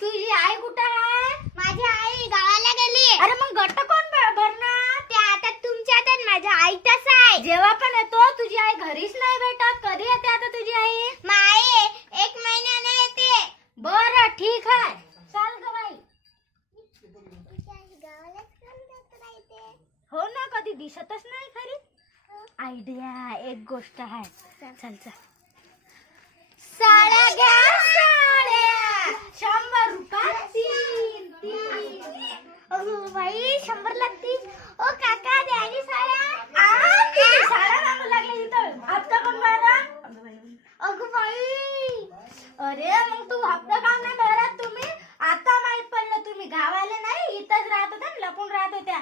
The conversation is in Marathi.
तुझी आई कुठं आहे? माझी आई गावाला गेली. अरे मग गट्ट कोण भरणार? ते आता तुमच्या हातात, माझ्या आईतच आहे. जेव्हा पण येतो तुझी आई घरीच नाही भेटत. कधी येते आता तुझी आई? माये 1 महिन्याने येते. बरं ठीक आहे, चाल ग बाई. हो ना, कधी दिसतच नाही खरी. आयडिया, एक गोष्ट आहे. चल चल. साड्या घ्या, साड्या. 100 रुपये तीन. अगो बाई, 100 लागतील. ओ काका, द्या आणि साड्या. साड्या मागू लागले इथं. हप्ता कोण भरणार? अगो बाई, अरे मग तू हप्ता काम नाही भरत तुम्ही? आता माहित पडलं तुम्ही गावाला नाही इथंच राहत होत्या, लपून राहत होत्या.